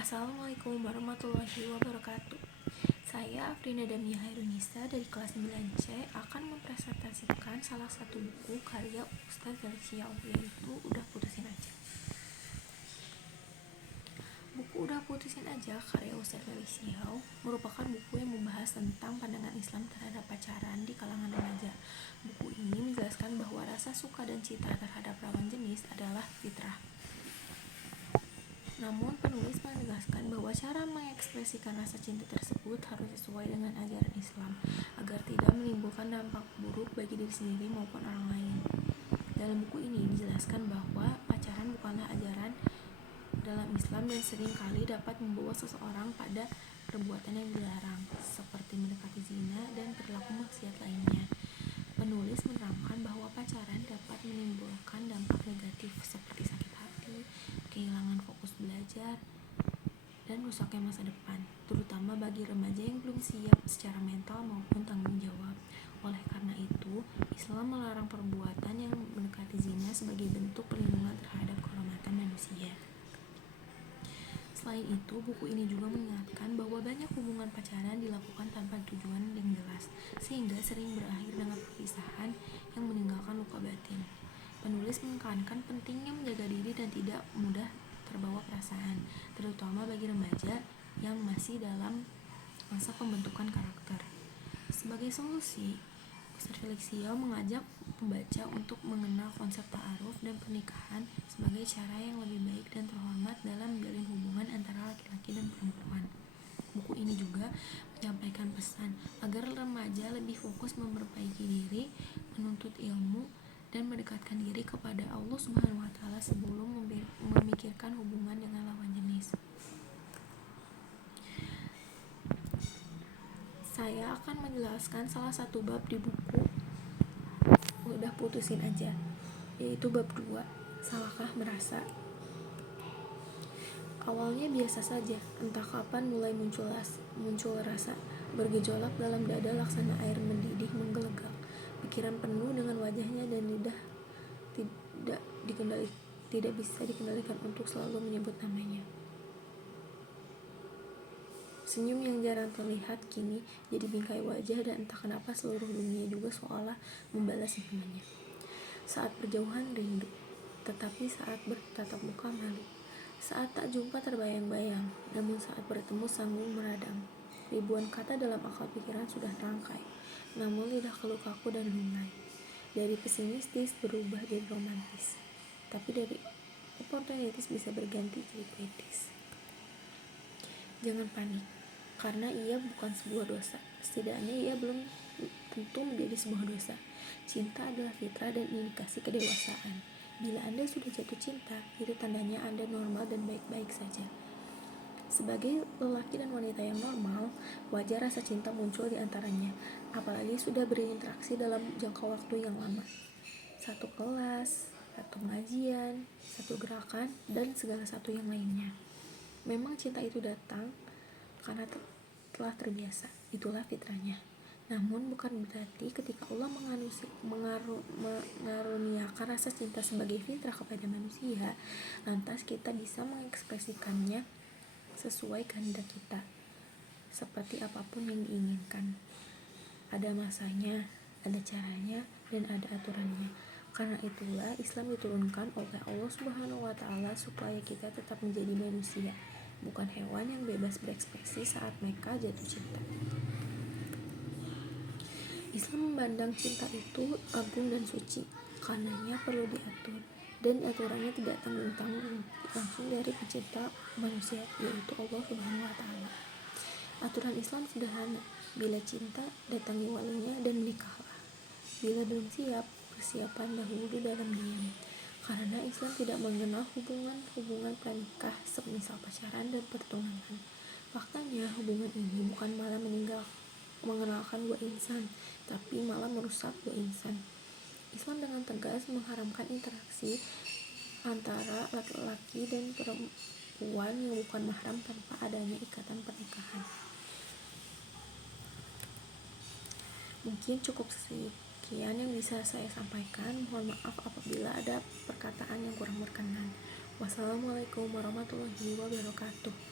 Assalamualaikum warahmatullahi wabarakatuh. Saya Afrina Damia Hairunisa dari kelas 9C akan mempresentasikan salah satu buku karya Ustadz Felix Xiao, yaitu Udah Putusin Aja. Buku Udah Putusin Aja karya Ustadz Felix Xiao merupakan buku yang membahas tentang pandangan Islam terhadap pacaran di kalangan remaja. Buku ini menjelaskan bahwa rasa suka dan cinta terhadap lawan jenis adalah fitrah. Namun penulis menegaskan bahwa cara mengekspresikan rasa cinta tersebut harus sesuai dengan ajaran Islam agar tidak menimbulkan dampak buruk bagi diri sendiri maupun orang lain. Dalam buku ini dijelaskan bahwa pacaran bukanlah ajaran dalam Islam dan seringkali dapat membawa seseorang pada perbuatan yang dilarang seperti mendekati zina dan perilaku maksiat lainnya. Penulis menerangkan bahwa pacaran dapat menimbulkan dampak negatif seperti sakit hati, kehilangan fokus belajar, dan rusaknya masa depan, terutama bagi remaja yang belum siap secara mental maupun tanggung jawab. Oleh karena itu, Islam melarang perbuatan yang mendekati zina sebagai bentuk perlindungan terhadap kehormatan manusia. Selain itu, buku ini juga mengingatkan bahwa banyak hubungan pacaran dilakukan tanpa tujuan yang jelas, sehingga sering berakhir dengan perpisahan yang meninggalkan luka batin. Penulis menekankan pentingnya menjaga diri dan tidak mudah terbawa perasaan, terutama bagi remaja yang masih dalam masa pembentukan karakter. Sebagai solusi, Ustadz Felix Xiao mengajak pembaca untuk mengenal konsep ta'aruf dan pernikahan sebagai cara yang lebih baik dan terhormat dalam menjalin hubungan antara laki-laki dan perempuan. Buku ini juga menyampaikan pesan agar remaja lebih fokus memperbaiki diri, menuntut ilmu, dan mendekatkan diri kepada Allah Subhanahu wa Ta'ala sebelum memikirkan hubungan dengan lawan jenis. Saya akan menjelaskan salah satu bab di buku Udah Putusin Aja, yaitu bab 2, Salahkah Merasa? Awalnya biasa saja, entah kapan mulai muncul rasa bergejolak dalam dada laksana air mendidih menggelegak. Pikiran penuh dengan wajahnya dan lidah tidak bisa dikendalikan untuk selalu menyebut namanya. Senyum yang jarang terlihat kini jadi bingkai wajah dan entah kenapa seluruh dunia juga seolah membalas senyumannya. Saat berjauhan rindu, tetapi saat bertatap muka malu. Saat tak jumpa terbayang-bayang, namun saat bertemu sanggung meradang. Ribuan kata dalam akal pikiran sudah terangkai, namun lidah keluh kaku dan lunglai. Dari pesimistis berubah jadi romantis, tapi dari oportunitis bisa berganti jadi poetis. Jangan panik, karena ia bukan sebuah dosa. Setidaknya ia belum tentu menjadi sebuah dosa. Cinta adalah fitrah dan indikasi kedewasaan. Bila Anda sudah jatuh cinta, itu tandanya Anda normal dan baik-baik saja. Sebagai lelaki dan wanita yang normal, wajar rasa cinta muncul di antaranya, apalagi sudah berinteraksi dalam jangka waktu yang lama. Satu kelas, satu pengajian, satu gerakan, dan segala satu yang lainnya. Memang cinta itu datang karena telah terbiasa, itulah fitrahnya. Namun bukan berarti ketika Allah mengaruniakan rasa cinta sebagai fitrah kepada manusia, lantas kita bisa mengekspresikannya sesuai kehendak kita, seperti apapun yang diinginkan. Ada masanya, ada caranya, dan ada aturannya. Karena itulah Islam diturunkan oleh Allah Subhanahu wa Ta'ala supaya kita tetap menjadi manusia, bukan hewan yang bebas berekspresi saat mereka jatuh cinta. Islam memandang cinta itu agung dan suci, karenanya perlu diatur, dan aturannya tidak tanggung-tanggung, langsung dari pencipta manusia, yaitu Allah Subhanahu wa Ta'ala. Aturan Islam sederhana, bila cinta datangi walinya dan menikahlah. Bila belum siap, persiapan dahulu dalam diam. Karena Islam tidak mengenal hubungan pranikah semisal pacaran dan pertunangan. Faktanya hubungan ini bukan malah mengenalkan dua insan, tapi malah merusak dua insan. Islam dengan tegas mengharamkan interaksi antara laki-laki dan perempuan yang bukan mahram tanpa adanya ikatan pernikahan. Mungkin cukup sekian yang bisa saya sampaikan. Mohon maaf apabila ada perkataan yang kurang berkenan. Wassalamualaikum warahmatullahi wabarakatuh.